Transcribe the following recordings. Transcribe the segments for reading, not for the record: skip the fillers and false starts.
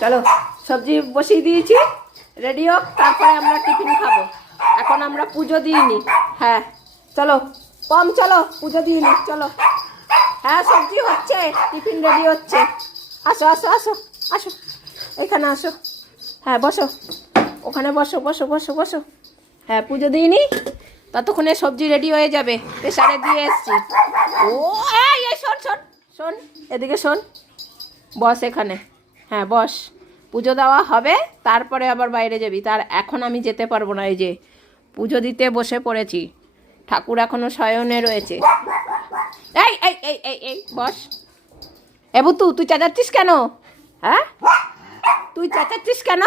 চলো সবজি বসিয়ে দিয়েছি, রেডি হোক, তারপরে আমরা টিফিন খাবো। এখন আমরা পুজো দিইনি। হ্যাঁ চলো কম, চলো পুজো দিইনি, চলো। হ্যাঁ সবজি হচ্ছে, টিফিন রেডি হচ্ছে। আসো আসো আসো আসো, এখানে আসো। হ্যাঁ বসো, ওখানে বসো বসো বসো বসো। হ্যাঁ পুজো দিইনি, ততক্ষণে সবজি রেডি হয়ে যাবে, প্রেসারে দিয়ে এসছি। ও এই শোন শোন শোন, এদিকে শোন, বস এখানে। হ্যাঁ বস, পুজো দেওয়া হবে, তারপরে আবার বাইরে যাবি। তার এখন আমি যেতে পারবো না, এই যে পুজো দিতে বসে পড়েছি, ঠাকুর এখনো শয়নে রয়েছে। এই এই এই এই এই বস। এবু তুই চেঁচাচ্ছিস কেন? হ্যাঁ তুই চেঁচাচ্ছিস কেন?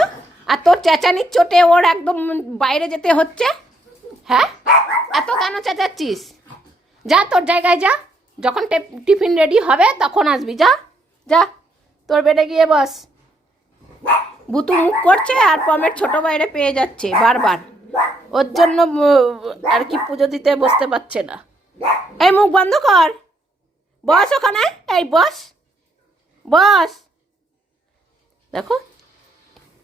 আর তোর চেঁচানির চোটে ওর একদম বাইরে যেতে হচ্ছে। হ্যাঁ এত কেন চেঁচাচ্ছিস? যা তোর জায়গায় যা, যখন টিফিন রেডি হবে তখন আসবি। যা যা, তোর বেডে গিয়ে বস। বুতু মুখ করছে আর পমের ছোট বাইরে পেয়ে যাচ্ছে বারবার, ওর জন্য আর কি পুজো দিতে বসতে পারছে না। এই মুখ বন্ধ কর, বস ওখানে, এই বস বস। দেখো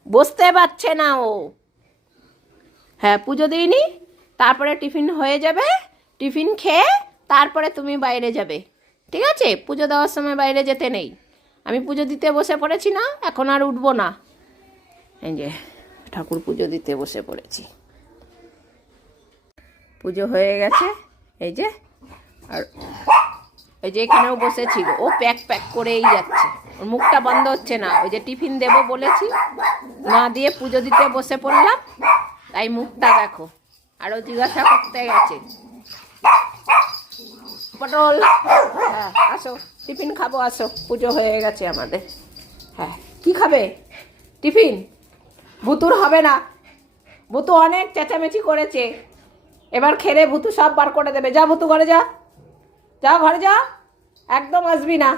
বসতে পারছে না ও। হ্যাঁ পুজো দিইনি, তারপরে টিফিন হয়ে যাবে, টিফিন খেয়ে তারপরে তুমি বাইরে যাবে, ঠিক আছে? পুজো দেওয়ার সময় বাইরে যেতে নেই। আমি পুজো দিতে বসে পড়েছি না, এখন আর উঠবো না। এই যে ঠাকুর পুজো দিতে বসে পড়েছি, পুজো হয়ে গেছে। এই যে, আর এই যে এখানেও বসেছিল, ও প্যাক প্যাক করেই যাচ্ছে, ওর মুখটা বন্ধ হচ্ছে না। ওই যে টিফিন দেবো বলেছি, না দিয়ে পুজো দিতে বসে পড়লাম, তাই মুখটা দেখো। আরও জিজ্ঞাসা করতে গেছে, পটল হ্যাঁ আসো টিফিন খাবো, আসো পুজো হয়ে গেছে আমাদের। হ্যাঁ কি খাবে টিফিন? ভুতুর হবে না, ভুতু অনেক চেঁচামেচি করেছে, এবার খেলে ভুতু সব বার করে দেবে। যা ভুতু ঘরে যা, যা ঘরে যা, একদম আসবি না।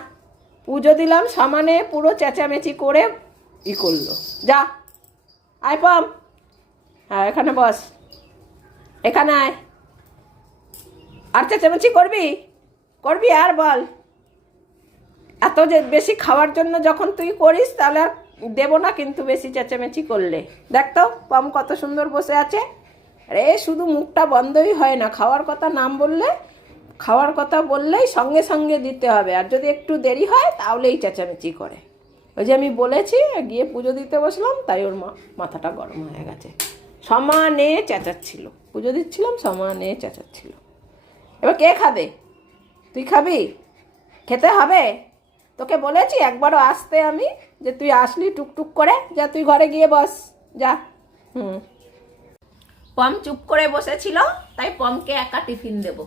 পুজো দিলাম সমানে, পুরো চেঁচামেচি করে ই করলো। যা আয় পাম, হ্যাঁ এখানে বস, এখানে আয়। আর চেঁচামেচি করবি করবি আর বল। এত যে বেশি খাওয়ার জন্য যখন তুই করিস, তাহলে আর দেবো না কিন্তু বেশি চেঁচামেচি করলে। দেখ তো পাম কত সুন্দর বসে আছে। আরে শুধু মুখটা বন্ধই হয় না, খাওয়ার কথা নাম বললে, খাওয়ার কথা বললেই সঙ্গে সঙ্গে দিতে হবে, আর যদি একটু দেরি হয় তাহলেই চেঁচামেচি করে। ওই যে আমি বলেছি গিয়ে পুজো দিতে বসলাম, তাই ওর মাথাটা গরম হয়ে গেছে, সমানে চেঁচাচ্ছিল। পুজো দিচ্ছিলাম সমানে চেঁচাচ্ছিল। এবার কে খাবে? তুই খাবি? খেতে হবে। তোকে বলেছি একবারও আসতে আমি, যে তুই আসলি টুকটুক করে। যা তুই ঘরে গিয়ে বস, যা। পম চুপ করে বসেছিল, তাই পমকে একা টিফিন দেব,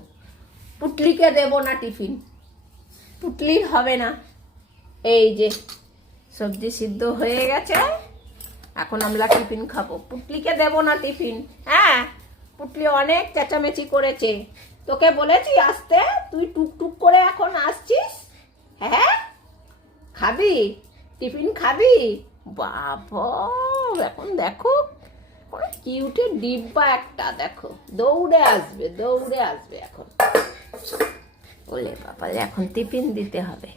পুটলিকে দেব না টিফিন, পুটলির হবে না। এই যে সবজি সিদ্ধ হয়ে গেছে, এখন আমরা টিফিন খাবো, পুটলিকে দেব না টিফিন। হ্যাঁ পুটলি অনেক চেঁচামেচি করেছে, তোকে বলেছি আসতে, তুই টুকটুক করে এখন আসছিস। হ্যাঁ খাবি টিফিন খাবি? বাবা এখন দেখো কিউটের ডিব্বা একটা, দেখো দৌড়ে আসবে দৌড়ে আসবে এখন। বলে বাবা এখন টিফিন দিতে হবে।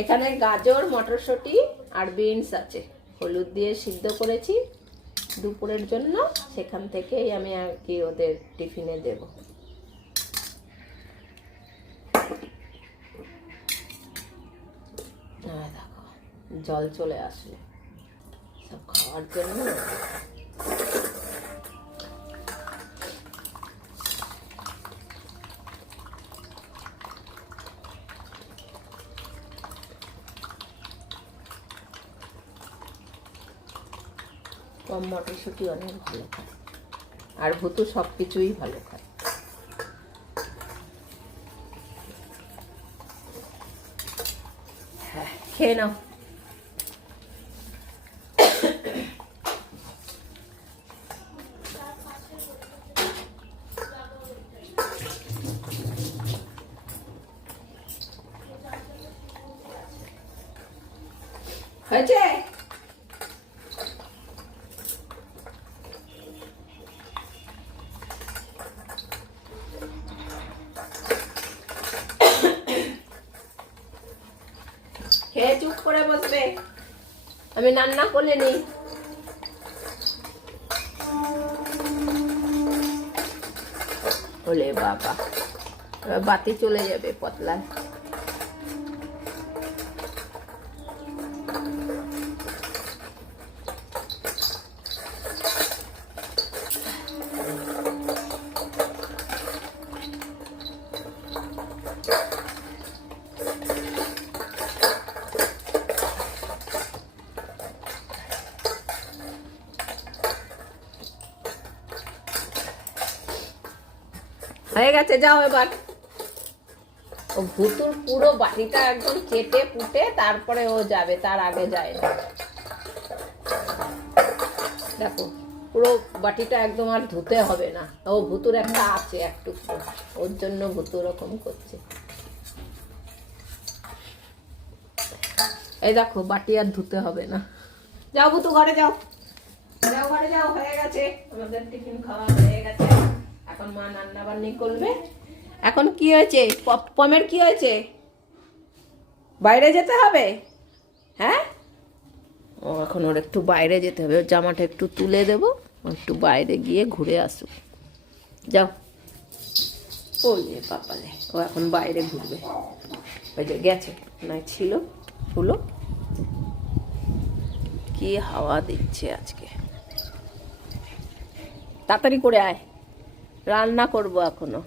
এখানে গাজর, মটরশুঁটি আর বিনস আছে, হলুদ দিয়ে সিদ্ধ করেছি দুপুরের জন্য, সেখান থেকেই আমি আর কি ওদের টিফিনে দেব। দেখো জল চলে আসলে সব খাওয়ার জন্য। কম মটরশুঁটি অনেক ভালো খায়, আর ভুতু সব কিছুই ভালো খায়। হ্যাঁ খেয়ে নাও। হয়েছে? খেয়ে চুপ করে বসবে। আমি রান্না করলে নি। ওলে বাবা, বাতি চলে যাবে পতলায়। হয়ে গেছে, যাও এবার। ও ভুতুর পুরো বাটিটা একদম চেটে পুটে তারপরে ও যাবে, তার আগে যায় না। দেখো পুরো বাটিটা একদম আর ধুতে হবে না। ও ভুতুর একটা আছে একটু, ওর জন্য ভুতু রকম করছে। এই দেখো বাটি আর ধুতে হবে না। যাও ভুতু, ঘরে যাও, যাও ঘরে যাও। হয়ে গেছে, আমাদের টিফিন খাওয়া হয়ে গেছে। এখন মা রান্না বান্নি করবে। এখন কি হয়েছে পমের, কি হয়েছে? বাইরে যেতে হবে? হ্যাঁ, ও এখন ওর একটু বাইরে যেতে হবে। ওর জামাটা একটু তুলে দেবো, একটু বাইরে গিয়ে ঘুরে আসুক। যাও। ওলে বাপালে, ও এখন বাইরে ঘুরবে। ওই যে গেছে, না ছিল হলো। কি হাওয়া দিচ্ছে আজকে। তাড়াতাড়ি করে আয়, রান্না করবো এখনো।